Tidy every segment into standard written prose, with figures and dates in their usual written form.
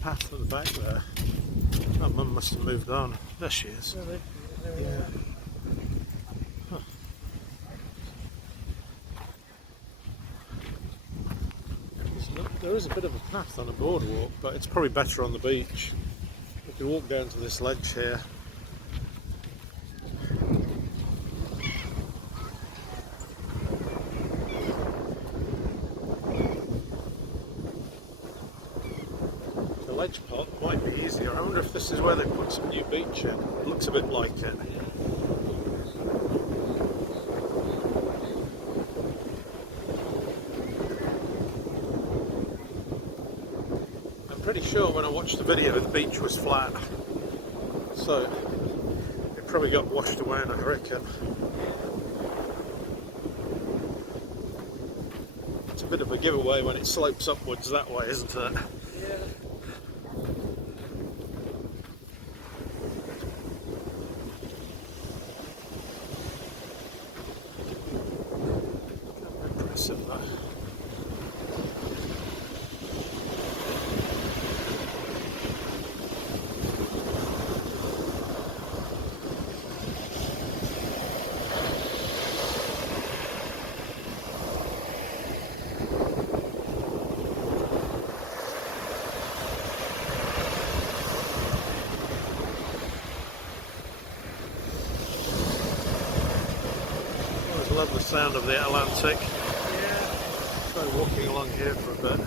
Path at the back there. Oh, Mum must have moved on. There she is. Yeah. Huh. There is a bit of a path on a boardwalk, but it's probably better on the beach. We can walk down to this ledge here. The ledge part might be easier. I wonder if this is where they put some new beach in. It looks a bit like it. I'm pretty sure when I watched the video the beach was flat, so it probably got washed away in a hurricane. It's a bit of a giveaway when it slopes upwards that way, isn't it? Yeah. Impressive though. Love the sound of the Atlantic. Yeah. So walking along here for a bit.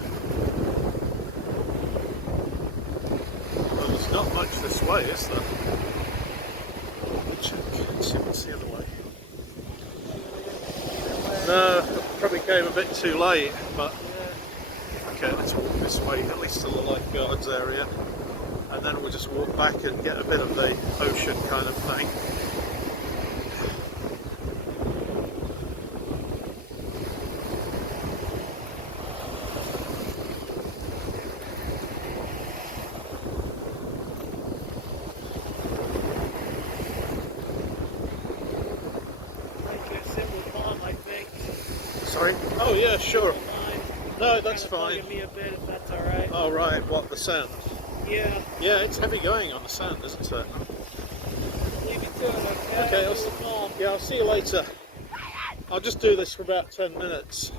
Well, there's not much this way, is there? Let's check. Let's see what's the other way. No, probably came a bit too late, but okay, let's walk this way, at least to the lifeguards area, and then we'll just walk back and get a bit of the ocean kind of thing. Sorry? Oh yeah, sure. No, that's fine. Give me a bit if that's alright. Oh right, what, the sand? Yeah. Yeah, it's heavy going on the sand, isn't it? Leave you to it, okay? Okay, I'll see you later. I'll just do this for about 10 minutes.